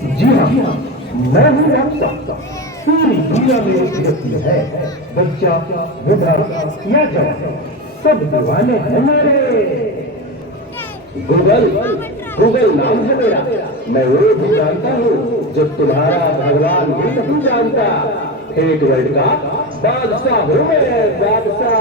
जी हाँ, मैं हूँ आपका। पूरी दुनिया में एक व्यक्ति है, बच्चा, बूढ़ा या जवान, सब दीवाने हैं मेरे। गूगल, गूगल नाम है मेरा। मैं वो भी जानता हूँ जो तुम्हारा भगवान भी नहीं जानता। फेक वर्ल्ड का बादशाह हूँ मैं, बादशाह।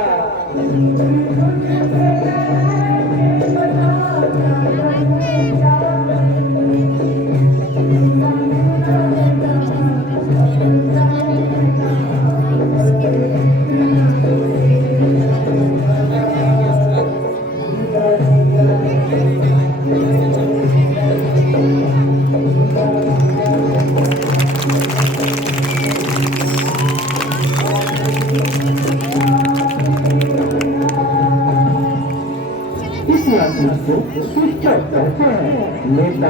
शिक्षक कहते हैं, नेता,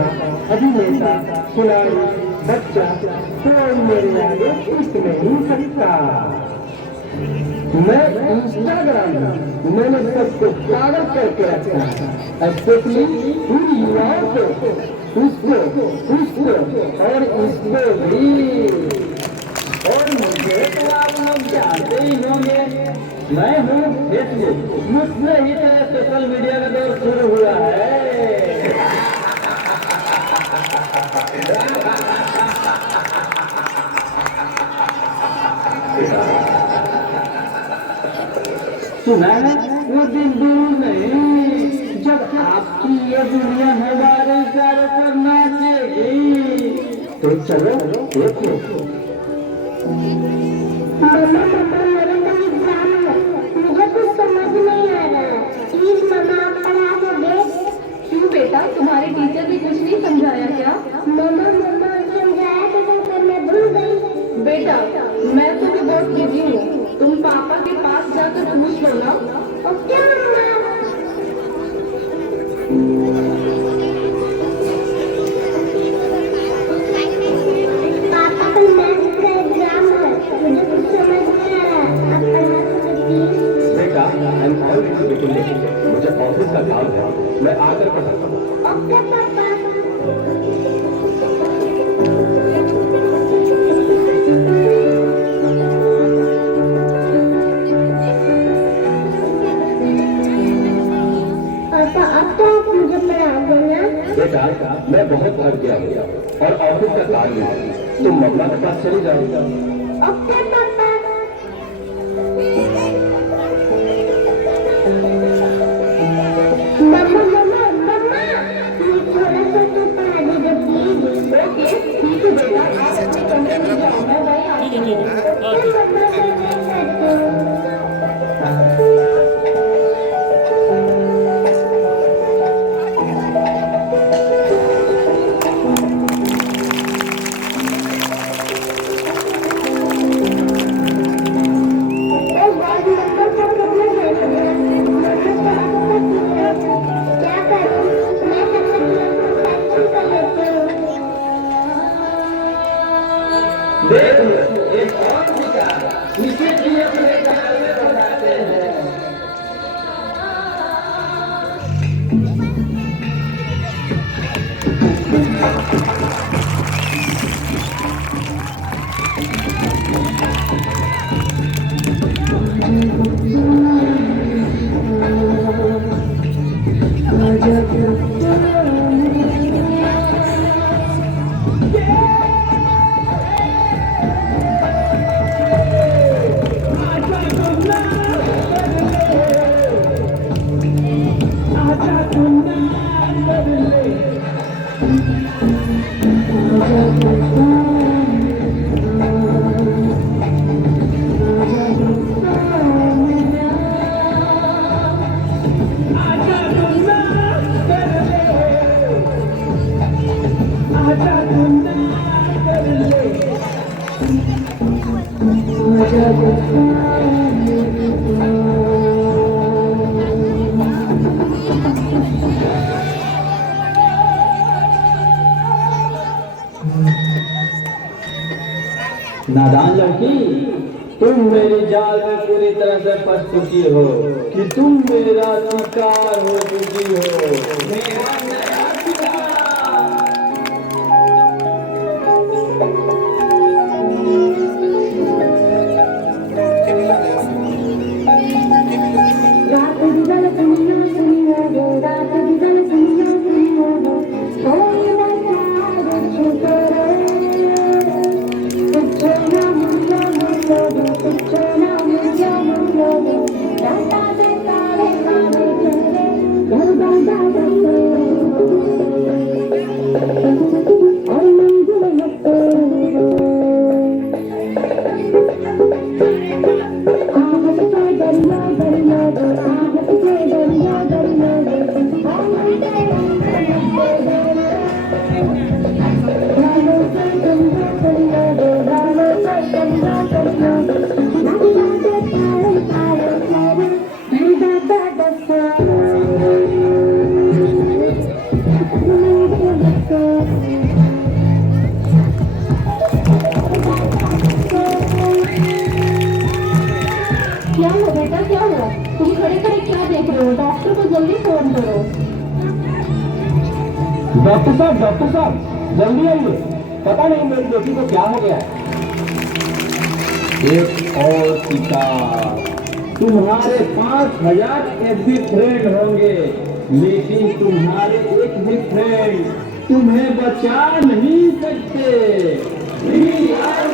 अभिनेता, खिलाड़ी, बच्चा, कोई मेरे आगे टिक नहीं सकता। मैं इंस्टाग्राम, मैंने सबको पागल करके रखा है, स्पेशली उन युवाओं को, उसको और इसको भी। और मुझे तो आप लोग जानते ही होंगे, मैं हूँ फेसबुक। मुझसे ही तो सोशल मीडिया का दौर शुरू हुआ है। सुना है वो दिन दूर नहीं जब आपकी ये दुनिया हमारे इशारों पर नाचेगी। तो चलो देखो। बेटा, तुम्हारे टीचर ने कुछ नहीं समझाया क्या? मम्मा समझाया तो पर मैं भूल गई। बेटा, मैं तो भी बहुत बिजी हूँ, तुम पापा के पास जाकर पूछ लो ना। ओके मम्मा। पापा कल मैथ्स का एग्जाम है, मुझे कुछ समझ नहीं आ रहा, आप पढ़ा सकती हैं? बेटा, आई एम ऑलरेडी बिल्कुल लेट, मुझे ऑफिस का काम है, मैं आकर पढ़ाता हूँ। ओके पापा। पापा अब तो आप मुझे पढ़ा देना। बेटा, मैं बहुत थक गया हूँ और ऑफिस का काम भी है, तुम मम्मा के पास चली जाओ। ओके पापा। मम्मा मम्मा मम्मा, मुझे थोड़ा सा तो पढ़ा दीजिए प्लीज। ओके ठीक है बेटा, आप अपने कमरे में जाओ, मैं वहीं आती हूँ। ओके मम्मा, मैं नहीं करती हूँ। देख लो, एक और विचार, इसे भी अपने ख्याल में बताते हैं। नादान लड़की, तुम मेरी जाल में पूरी तरह से फंस चुकी हो कि तुम मेरा शिकार हो चुकी हो। मेरा नया शिकार। क्या हुआ बेटा, क्या हुआ? तुम खड़े खड़े क्या देख रहे हो? डॉक्टर को जल्दी फोन करो। डॉक्टर साहब जल्दी आइए, पता नहीं मेरी बेटी को क्या हो गया है। एक और शिकार, तुम्हारे 5000 FB फ्रेंड होंगे, लेकिन तुम्हारे एक भी फ्रेंड तुम्हें बचा नहीं सकते। We are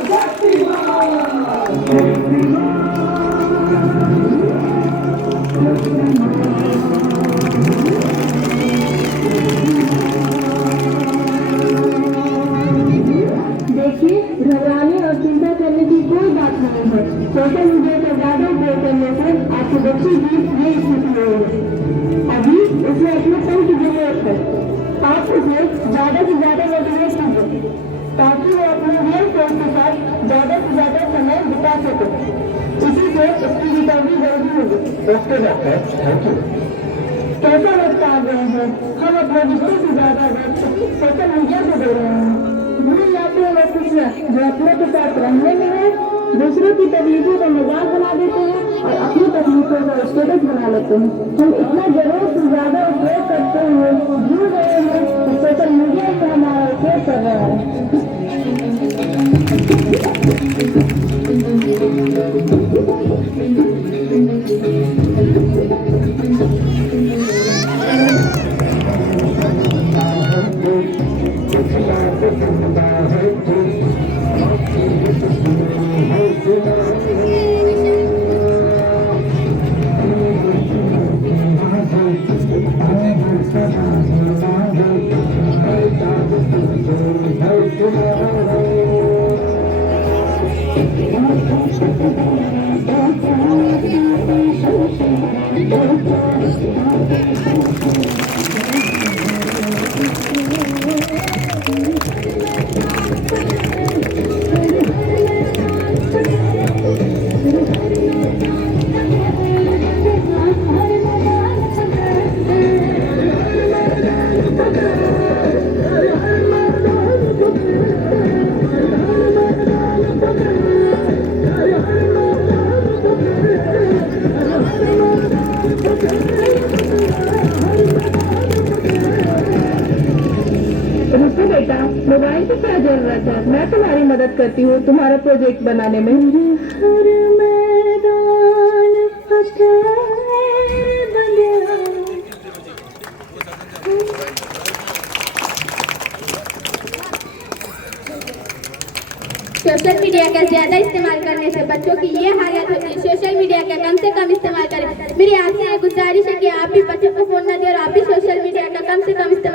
देखिए, घबराने और चिंता करने की कोई बात नहीं है। सोशल मीडिया का ज्यादा उपयोग करने से आपके बच्चे की ये स्थिति होगी। अभी उसे अपने फल की जरूरत है। आप उसे ज्यादा से ज्यादा मोटिवेट कीजिए ताकि वो अपने रियल फ्रेंड के साथ ज्यादा से ज्यादा समय बिता सके। इसी से उसकी रिकवरी जल्दी होगी। Okay doctor, thank you. कैसा वक्त आ गए हैं, हम अपने रिश्ते से ज्यादा वक्त सोशल मीडिया को दे रहे हैं। भूल जाते हैं वो खुशियाँ जो अपनों के साथ रहने में है, दूसरों की तकलीफों का मजाक बना देते हैं और अपनी तकलीफों का स्टेटस बना लेते हैं। हम इतना जरूरत से ज्यादा उपयोग करते हुए भूल गए हैं कि सोशल मीडिया से हमारा उपयोग कर रहा है। रुको बेटा, मोबाइल की क्या जरूरत है? मैं तुम्हारी मदद करती हूँ तुम्हारा प्रोजेक्ट बनाने में। सोशल मीडिया का ज्यादा इस्तेमाल करने से बच्चों की ये हालत होती है। सोशल मीडिया का कम से कम इस्तेमाल करें। मेरी आपसे गुजारिश है कि आप भी बच्चों को फोन न दें और आप भी सोशल मीडिया का कम से कम इस्तेमाल